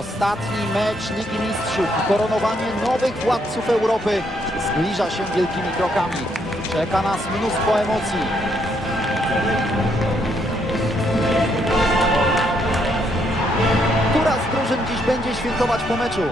Ostatni mecz Ligi Mistrzów i koronowanie nowych władców Europy zbliża się wielkimi krokami. Czeka nas mnóstwo emocji. Która z drużyn dziś będzie świętować po meczu?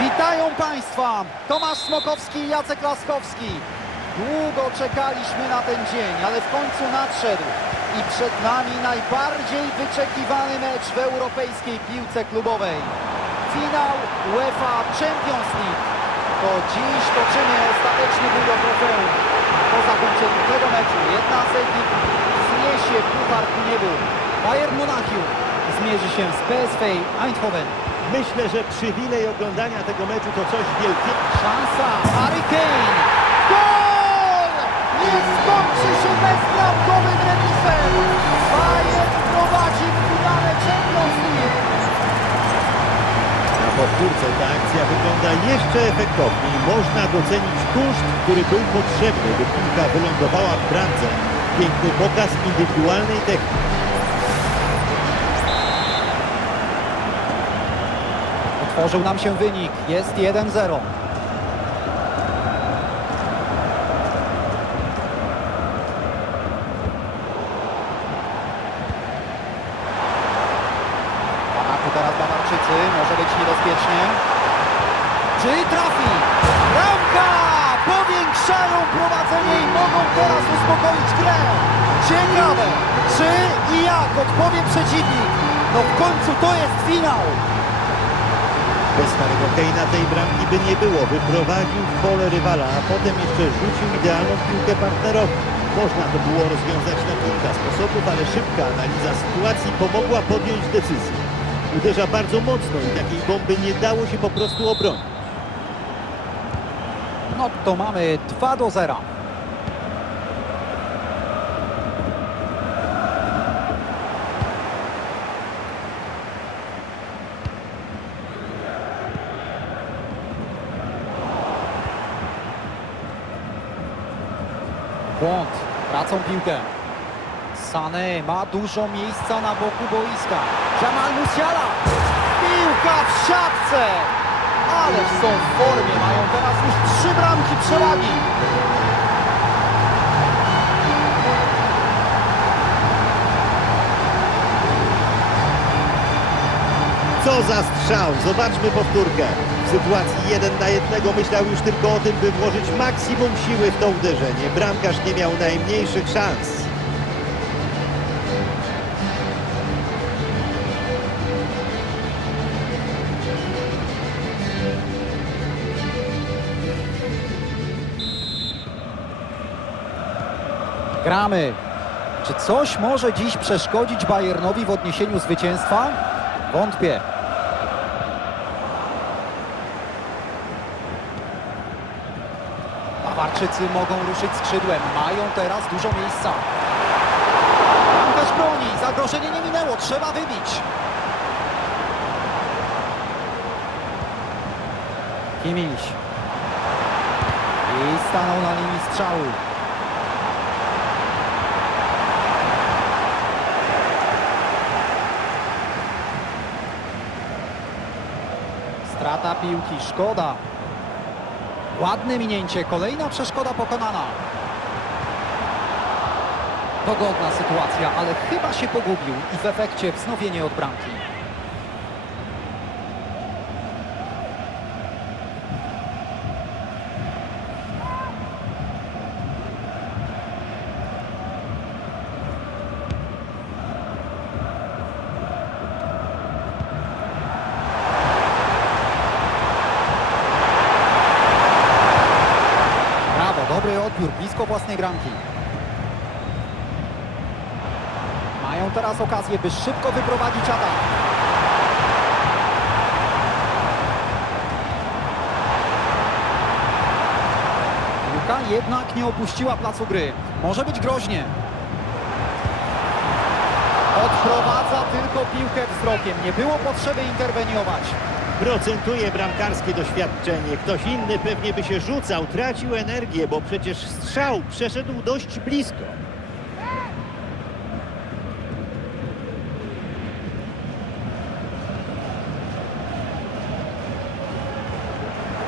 Witają Państwa! Tomasz Smokowski i Jacek Laskowski. Długo czekaliśmy na ten dzień, ale w końcu nadszedł. I przed nami najbardziej wyczekiwany mecz w europejskiej piłce klubowej. Finał UEFA Champions League. To dziś toczymy ostateczny bój o trofeum. Po zakończeniu tego meczu jedna z ekip zniesie puchar ku niebu. Bayern Monachium zmierzy się z PSV Eindhoven. Myślę, że przywilej oglądania tego meczu to coś wielkiego. Szansa, Harry Kane! Jeszcze efektowniej. Można docenić kunszt, który był potrzebny, by piłka wylądowała w bramce. Piękny pokaz indywidualnej techniki. Otworzył nam się wynik, jest 1-0. W ataku teraz Bawarczycy, może być niebezpiecznie. Czy trafi? Bramka! Powiększają prowadzenie i mogą teraz uspokoić grę. Ciekawe, czy i jak odpowie przeciwnik. No w końcu to jest finał. Bez Harry'ego Kane'a tej bramki by nie było. Wyprowadził w pole rywala, a potem jeszcze rzucił idealną piłkę partnerowi. Można to było rozwiązać na kilka sposobów, ale szybka analiza sytuacji pomogła podjąć decyzję. Uderza bardzo mocno i takiej bomby nie dało się po prostu obronić. No to mamy 2 do 0. Błąd, tracą piłkę. Sané ma dużo miejsca na boku boiska. Jamal Musiala. Piłka w siatce. Ależ są w formie, mają teraz już trzy bramki przewagi. Co za strzał! Zobaczmy powtórkę. W sytuacji 1 na 1 myślał już tylko o tym, by włożyć maksimum siły w to uderzenie. Bramkarz nie miał najmniejszych szans. Gramy. Czy coś może dziś przeszkodzić Bayernowi w odniesieniu zwycięstwa? Wątpię. Bawarczycy mogą ruszyć skrzydłem. Mają teraz dużo miejsca. Bramkarz broni. Zagrożenie nie minęło. Trzeba wybić. Kimiś. I stanął na linii strzału. Piłki, szkoda. Ładne minięcie, kolejna przeszkoda pokonana. Dogodna sytuacja, ale chyba się pogubił i w efekcie wznowienie od bramki. Brawo, dobry odbiór, blisko własnej bramki. Mają teraz okazję, by szybko wyprowadzić atak. Piłka jednak nie opuściła placu gry. Może być groźnie. Odprowadza tylko piłkę wzrokiem. Nie było potrzeby interweniować. Procentuje bramkarskie doświadczenie. Ktoś inny pewnie by się rzucał, tracił energię, bo przecież strzał przeszedł dość blisko.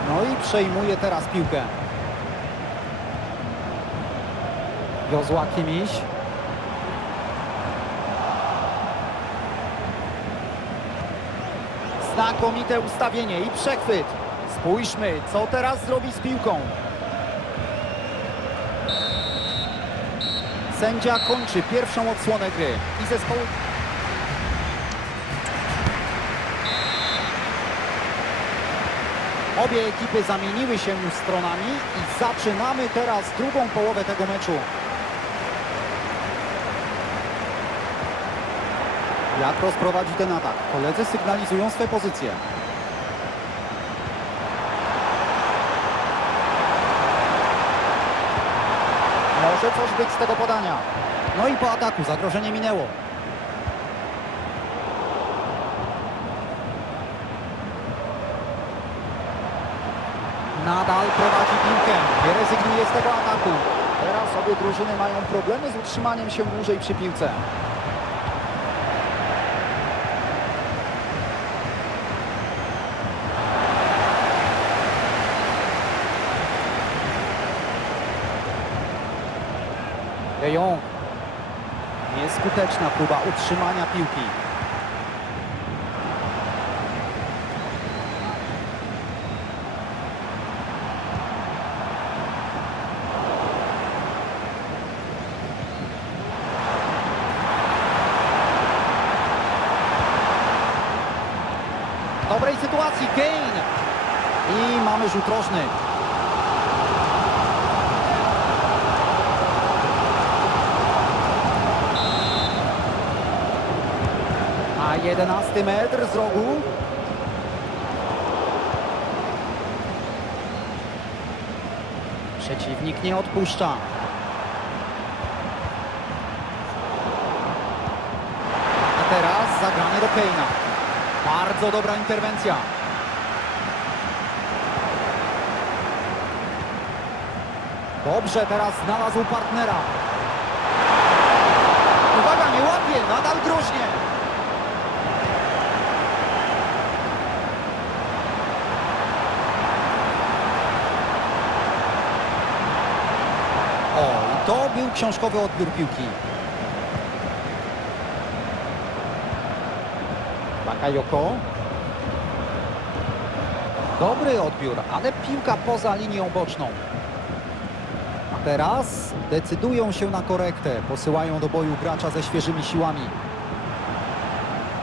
No i przejmuje teraz piłkę. Jozła Kimiś. Znakomite ustawienie i przechwyt. Spójrzmy, co teraz zrobi z piłką. Sędzia kończy pierwszą odsłonę gry i zespoły... Obie ekipy zamieniły się już stronami i zaczynamy teraz drugą połowę tego meczu. Jak rozprowadzi ten atak? Koledzy sygnalizują swe pozycje. Może coś być z tego podania. No i po ataku zagrożenie minęło. Nadal prowadzi piłkę. Nie rezygnuje z tego ataku. Teraz obie drużyny mają problemy z utrzymaniem się dłużej przy piłce. Jong. Nieskuteczna próba utrzymania piłki. dobrej sytuacji Kane. I mamy rzut rożny. A jedenasty metr z rogu. Przeciwnik nie odpuszcza. A teraz zagranie do Kane'a. Bardzo dobra interwencja. Dobrze, teraz znalazł partnera. Uwaga, nie łapie, nadal groźnie. O, i to książkowy odbiór piłki. Bakayoko. Dobry odbiór, ale piłka poza linią boczną. A teraz decydują się na korektę. Posyłają do boju gracza ze świeżymi siłami.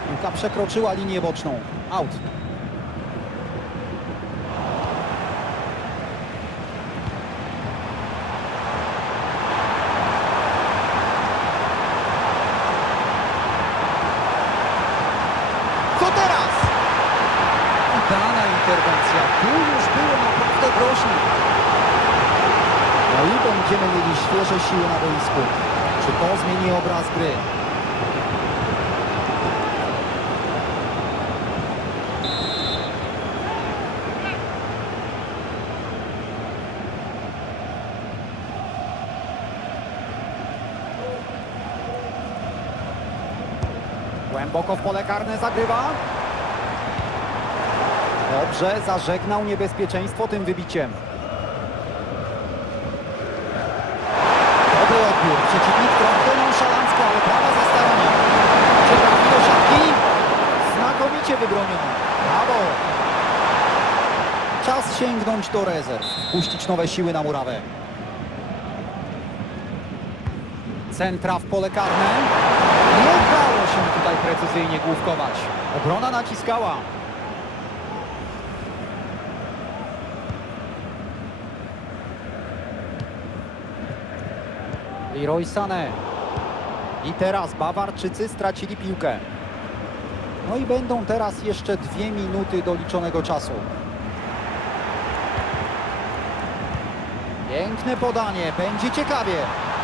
Piłka przekroczyła linię boczną. Out. Co teraz? Udana interwencja. Tu już było groźnie. No i będziemy mieli świeże siły na boisku. Czy to zmieni obraz gry? Głęboko w pole karne zagrywa. Dobrze, zażegnał niebezpieczeństwo tym wybiciem. Dobry odbiór. Przeciwnik trochę nonszalancko, ale prawa za staranie. Czy trafi do siatki? Znakomicie wybroniony. Brawo! Czas sięgnąć do rezerw. Puścić nowe siły na murawę. Centra w pole karne. Nie udało się tutaj precyzyjnie główkować. Obrona naciskała. Leroy Sané. I teraz Bawarczycy stracili piłkę. No i będą teraz jeszcze dwie minuty doliczonego czasu. Piękne podanie, będzie ciekawie.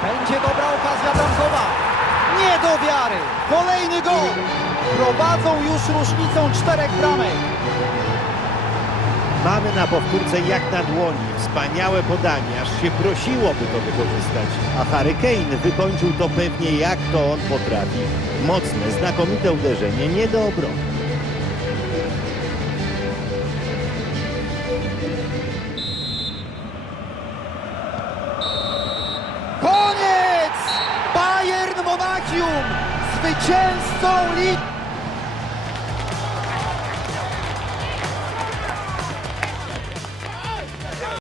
Będzie dobra okazja bramkowa. Nie do wiary. Kolejny gol. Prowadzą już różnicą czterech bramek. Mamy na powtórce jak na dłoni. Wspaniałe podanie, aż się prosiłoby to wykorzystać. A Harry Kane wykończył to pewnie jak to on potrafi. Mocne, znakomite uderzenie, nie do obrony. Koniec! Bayern Monachium zwycięzcą ligi.